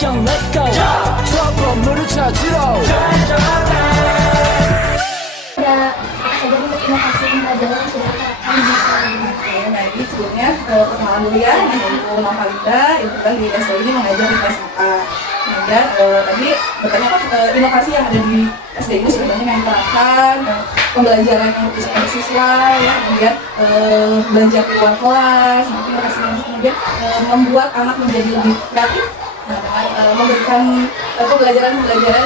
미션 let's go 저 건물을 찾으러 Jadi sebelumnya perkenalan dulu ya, aku Novanita, kebetulan di SD ini mengajar di SMA. Kemudian tadi bertanya apa inovasi yang ada di SD ini sudah banyak yang diterapkan, pembelajaran yang untuk siswa, ya, kemudian belajar di luar kelas, kemudian membuat anak menjadi lebih kreatif, memberikan pembelajaran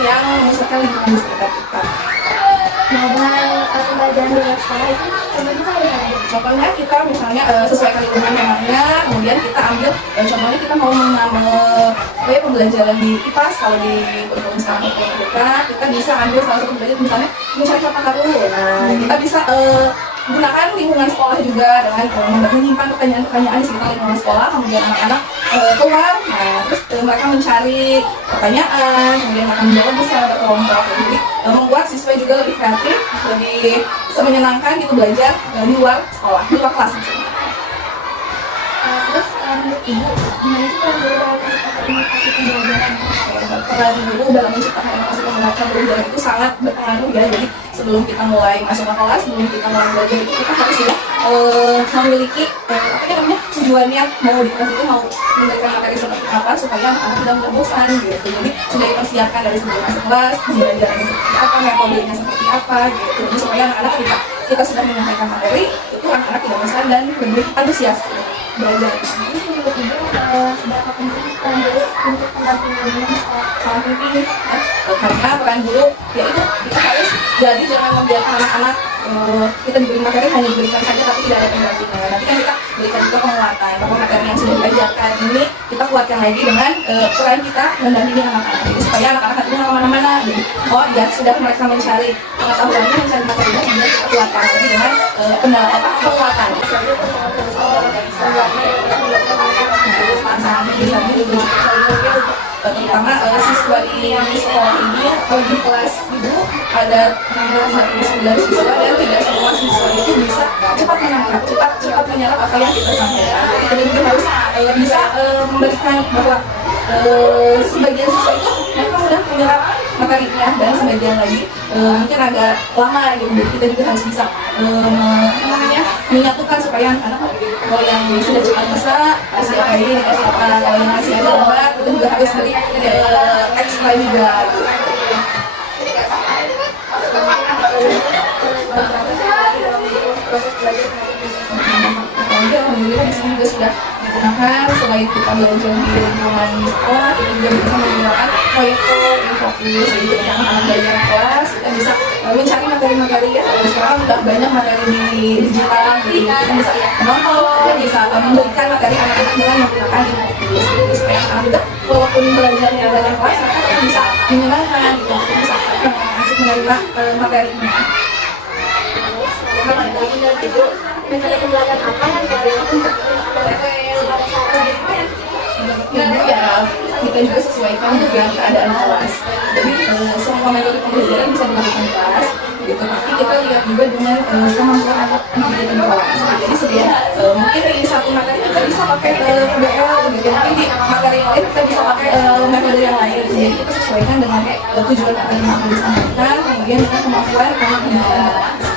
yang menyelesaikan lingkungan di sekitar kita. Pembelajaran di luar sekolah itu Contohnya kita misalnya sesuaikan lingkungan yang ada, kemudian kita ambil contohnya kita mau mengambil pembelajaran di IPAS, kalau di kurikulum sekarang kita bisa ambil salah satu pembelajaran misalnya mencari kata dulu. Nah, kita bisa gunakan lingkungan sekolah juga dengan menyimpan pertanyaan-pertanyaan di sekitar lingkungan sekolah, kemudian anak-anak keluar, terus mereka mencari pertanyaan, kemudian akan menjawab bersama kelompok. Jadi membuat siswa juga lebih kreatif, lebih menyenangkan gitu belajar di luar sekolah, di luar kelas. Terus menurut Ibu, gimana sih peran guru dalam menciptakan inovasi pembelajaran? Peran guru dalam menciptakan inovasi pembelajaran itu sangat berpengaruh ya. Jadi sebelum kita mulai masuk ke kelas, sebelum kita mulai belajar itu kita harus memiliki tujuannya mau di kelas itu mau memberikan materi seperti apa supaya anak tidak mudah bosan gitu. Jadi sudah dipersiapkan dari sebelum masuk kelas, pembelajarannya seperti apa, metodenya seperti apa gitu. Jadi supaya anak-anak kita sudah menyampaikan materi itu anak-anak tidak bosan dan lebih antusias belajar. Terus menurut Ibu, seberapa penting peran guru untuk pendampingan di sekolah? Sangat penting karena peran guru yaitu kita harus jadi jangan membiarkan anak-anak kita diberi materi hanya diberikan saja tapi tidak ada pendampingan. Nanti kan kita berikan juga penguatan bahwa materi yang sudah diajarkan ini kita kuatkan lagi dengan peran kita mendampingi anak-anak. Jadi supaya anak-anak itu kemana-mana. Oh ya sudah mereka mencari pengetahuannya, mencari materinya, kemudian kita kuatkan lagi dengan penguatan. Terutama siswa di sekolah ini di kelas ibu ada 9 siswa dan tidak semua siswa itu bisa cepat menangkap, cepat menyerap apa yang kita sampaikan. Kita juga harus bisa memberikan bahwa sebagian siswa itu mereka sudah menyerap materinya dan sebagian lagi mungkin agak lama gitu. Kita juga harus bisa menyatukan supaya anak kalau yang sudah cepat bisa kasih apa ini, kasih apa, kalau yang masih agak lambat kita juga harus beri ekstra juga gitu. Alhamdulillah di sini juga sudah digunakan selain kita belajar di lingkungan sekolah, kita juga bisa menggunakan proyektor yang fokus. Jadi ketika anak-anak belajar kelas, kita bisa mencari materi-materi ya. Sekarang udah banyak materi di digital, jadi kita bisa menonton, bisa memberikan materi anak-anak dengan menggunakan fokus. Jadi supaya anak juga walaupun belajarnya dalam kelas, mereka bisa menyenangkan, gitu, bisa asik menerima materinya. Metode pembelajaran apa yang ya kita juga sesuaikan dengan keadaan kelas. Jadi semua metode pembelajaran bisa dilakukan di kelas gitu, tapi kita lihat juga dengan kemampuan anak di kelas. Jadi sebenarnya mungkin di satu materi kita bisa pakai PBL gitu, mungkin di materi lain kita bisa pakai metode yang lain. Jadi kita sesuaikan dengan tujuan materi yang akan disampaikan, kemudian dengan kemampuan anak di kelas.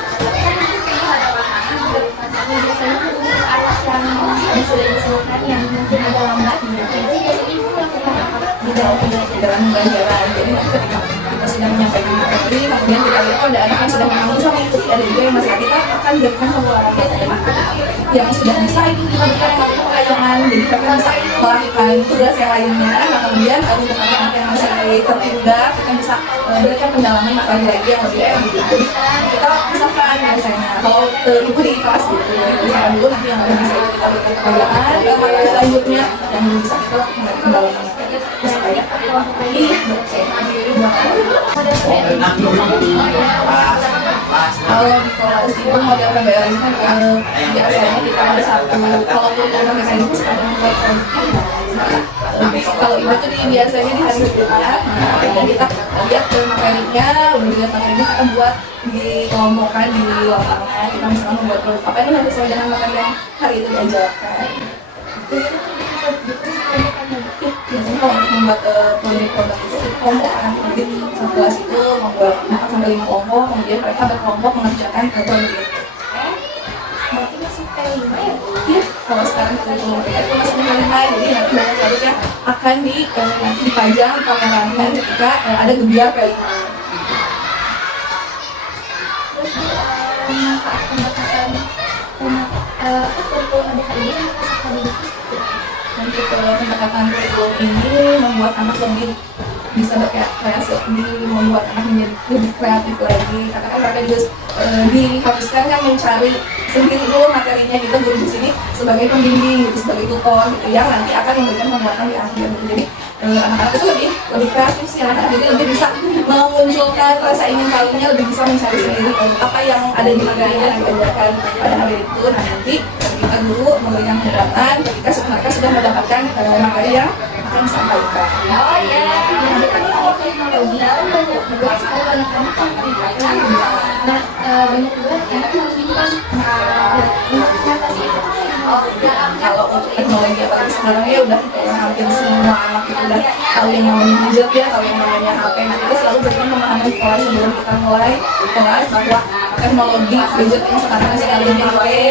biasanya untuk anak yang sudah disebutkan yang mungkin agak lambat jadi Ibu melakukan apa di dalam pembelajaran. Jadi ketika kita sudah menyampaikan materi, kemudian kita lihat ada anak yang sudah memang bisa mengikuti, ada juga yang masih kita akan berikan pengeluaran yang sudah bisa itu kita berikan pengajaran, jadi mereka bisa melakukan tugas yang lainnya. Nah kemudian untuk anak-anak yang masih tertunda kita bisa berikan pendalaman materi lagi yang lebih jadi kita misalkan biasanya kalau ibu di kelas gitu misalkan dulu nanti yang bisa kita berikan pengajaran materi selanjutnya yang bisa kita lakukan pendalaman supaya kalau di kelas itu model PBL ini kan biasanya kita ada satu kalau kurikulum mekanisme sekarang kalau ibu tuh biasanya di hari Jumat dan kita lihat materinya, udah dilihat materinya kita buat dikelompokkan di lapangan, kita misalnya membuat apa ini harus sesuai dengan materi yang hari itu diajarkan. biasanya kalau untuk membuat proyek-proyek itu kita kelompok kan, jadi satu kelas itu membuat 4 sampai 5 kelompok, kemudian mereka berkelompok mengerjakan proyek. Berarti masih P5 ya? Iya, kalau sekarang kurikulum PK itu masih P5, jadi nanti banyak produk yang akan nanti dipajang, dipamerkan ketika ada gebiar P5. Terus manfaat pendekatan kurikulum ADH ini apakah dibutuhkan? Untuk pendekatan kurikulum ini membuat anak lebih bisa berkreasi, membuat anak menjadi lebih kreatif lagi. Karena kan mereka juga diharuskan kan mencari sendiri dulu materinya, kita guru di sini sebagai pembimbing gitu, sebagai tutor gitu yang nanti akan memberikan penguatan di akhir gitu. Jadi anak-anak itu lebih kreatif sih, anak-anak jadi lebih bisa memunculkan rasa ingin tahunya, lebih bisa mencari sendiri apa yang ada di materinya yang diajarkan pada hari itu. Nah nanti kita dulu memberikan penguatan ketika mereka sudah mendapatkan materi yang akan disampaikan. Oh ya, kan kalau teknologi itu banyak juga sekali banyak anak yang terlibat. Nah, banyak juga anak yang terlibat. Untuk mengatasi itu Kalau untuk teknologi apalagi sekarang ya udah hampir semua anak itu udah tahu yang namanya gadget ya, tahu yang namanya HP. Nah kita selalu berikan pemahaman sekolah sebelum kita mulai kelas bahwa teknologi gadget yang sekarang sekali dipakai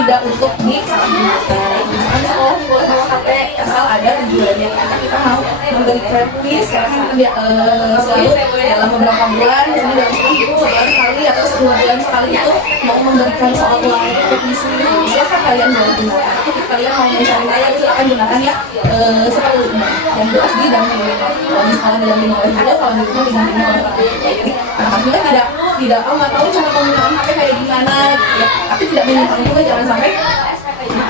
tidak untuk disalahgunakan. Misalkan sekolah boleh bawa HP asal ada tujuannya. Karena kita mau memberikan kuis karena kan kita selalu dalam beberapa bulan, misalnya dalam sebulan sekali atau sebulan sekali itu mau memberikan soal ulangan untuk misi. Silahkan kalian boleh gunakan. Tapi kalian mau mencari daya silahkan gunakan ya seperlunya. Yang jelas didampingi. Kalau misalnya didampingi oleh guru, kalau di rumah didampingi oleh orang tua. Jadi anak-anak tidak nggak tahu cara penggunaan HP kayak gimana gitu ya. Tapi tidak menyimpang juga, jangan sampai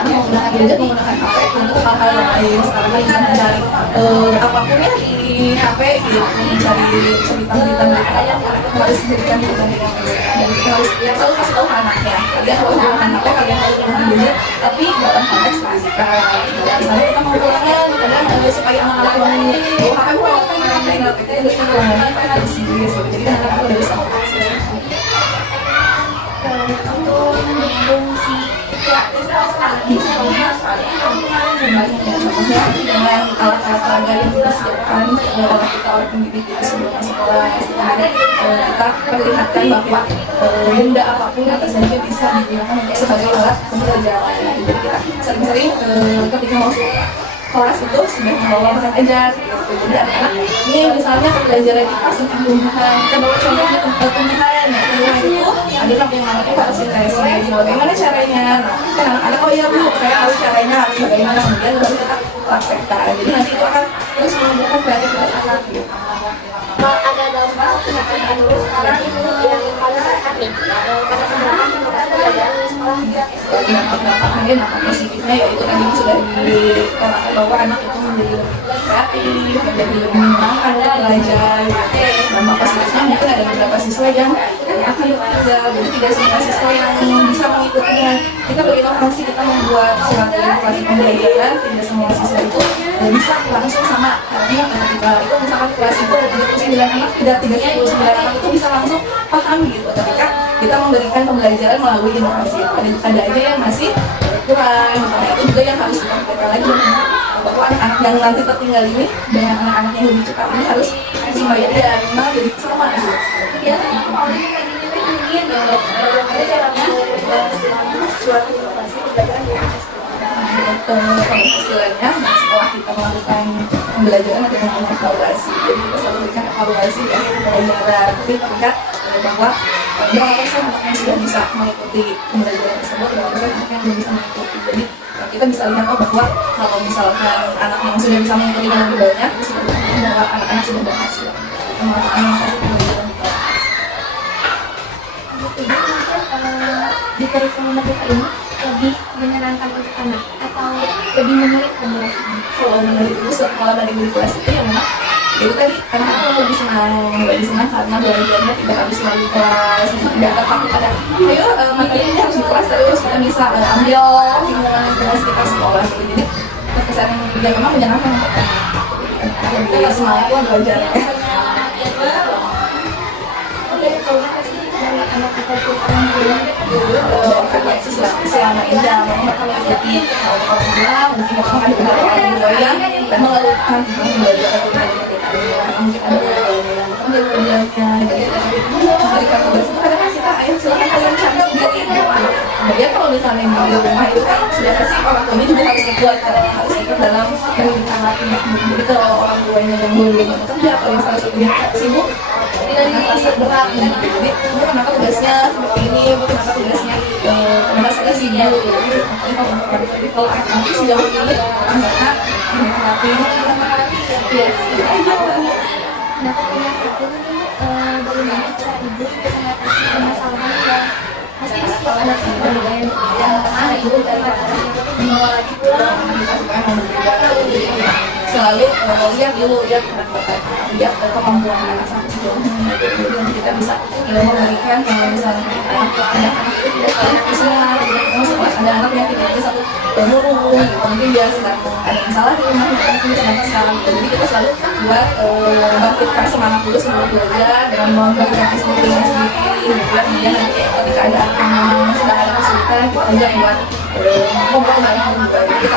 menggunakan gadget, menggunakan HP untuk hal-hal yang lain. Sekarang kan bisa mencari apapun ya di HP gitu, mencari cerita-cerita mereka yang harus diberikan di Indonesia. Dan kita harus selalu kasih tahu anaknya, kalian harus gunakan HP, kalian harus gunakan gadget, tapi dalam konteks fisika. Misalnya kita mau ulangan, kadang supaya anak-anak yang bawa HP mau ulangan, kita harus ulangan harus serius. Jadi anak-anak udah bisa mengakses. untuk mendukung si Di sekolah banyak ya, contohnya dengan alat-alat peraga yang disediakan oleh kita oleh pendidik di sebelum sekolah. Kita perlihatkan bahwa benda apapun apa saja bisa digunakan untuk sebagai alat pembelajaran. Jadi kita sering-sering ketika mau kelas itu sudah membawa perangkat ajar gitu. Jadi anak-anak ini misalnya pembelajaran IPA tentang tumbuhan, kita bawa contohnya tentang tumbuhan. Nah, tumbuhan itu ada yang namanya fotosintesis. Bagaimana caranya? Nah, kan anak-anak oh iya Bu, saya tahu caranya harus bagaimana, kemudian baru kita praktekkan. Jadi nanti itu akan terus menumbuhkan kreativitas anak gitu. ada dampak kenaikan dulu sekarang itu yang paling aktif karena sebenarnya pendidikan belajar di sekolah Dampaknya dampak positifnya yaitu tadi sudah dikatakan bahwa anak itu menjadi lebih kreatif, menjadi lebih menyenangkan untuk belajar. Dampak positifnya mungkin ada beberapa siswa yang akan bekerja, jadi tidak semua siswa yang bisa mengikuti dengan kita berinovasi, kita membuat suatu inovasi pembelajaran, tidak semua siswa itu bisa langsung sama. Artinya ketika itu misalkan kelas itu 39 anak, tidak 39 anak itu bisa langsung paham gitu. Ketika kita memberikan pembelajaran melalui inovasi, ada aja yang masih kurang. Nah itu juga yang harus kita pikirkan lagi, bahwa anak-anak yang nanti tertinggal ini dengan anak-anak yang lebih cepat ini harus supaya dia memang jadi sama gitu. biasanya kalau ini bagaimana caranya suatu inovasi pembelajaran di Kalau istilahnya setelah kita melakukan pembelajaran ada yang namanya evaluasi. Jadi kita selalu berikan evaluasi ya pembelajaran. Tapi ketika bahwa berapa persen anak yang sudah bisa mengikuti pembelajaran tersebut, berapa persen anak yang belum bisa mengikuti. Jadi kita bisa lihat bahwa kalau misalkan anak yang sudah bisa mengikuti dengan lebih banyak, itu sudah berarti bahwa anak-anak sudah berhasil melakukan pembelajaran. Jadi mungkin di kurikulum mereka ini lebih menyenangkan untuk anak atau lebih menyulitkan mereka. Kalau menurut itu sekolah dari kelas itu ya memang itu tadi anak-anak lebih senang karena belajarnya tidak harus melalui kelas, tidak terpaku pada ayo materi ini harus di kelas terus kita bisa ambil lingkungan kelas kita sekolah gitu. Jadi kesan yang juga memang menyenangkan untuk anak lebih semangat belajarnya. Oke, kalau kita dari anak ataupun orang tua? Selama ini dalam mereka mengikuti orang tua, mungkin memang ada beberapa orang tua yang memang melakukan belajar atau mungkin ada beberapa yang memberikan tugas itu kadang kita ayo silakan kalian cari sendiri. Kemudian kalau misalnya di rumah itu kan sudah pasti orang tuanya juga harus ikut dalam pendidikan anak. Jadi kalau orang tuanya yang belum bekerja atau yang salah satunya sibuk dan merasa berat, jadi kenapa tugasnya seperti ini, kenapa tugasnya merasa sibuk. Jadi kalau anak-anak sejauh ini mereka menghadapi Nah, pertanyaan aku ini bagaimana cara ibu untuk mengatasi permasalahan yang pasti setiap anak itu berbeda yang mana ibu dan membawa lagi pulang selalu lihat dulu lihat kemampuan anak sampai sejauh mana. Kemudian kita bisa memberikan kalau misalnya anak-anak itu tidak selalu semua ada anak yang tidak bisa murung gitu, mungkin dia sedang ada masalah di rumah, mungkin sedang kesal. Jadi kita selalu buat membangkitkan semangat dulu sebelum belajar dengan memberikan disiplin sendiri. Kemudian nanti ketika ada sedang ada kesulitan kita ajak buat ngobrol bareng. Kita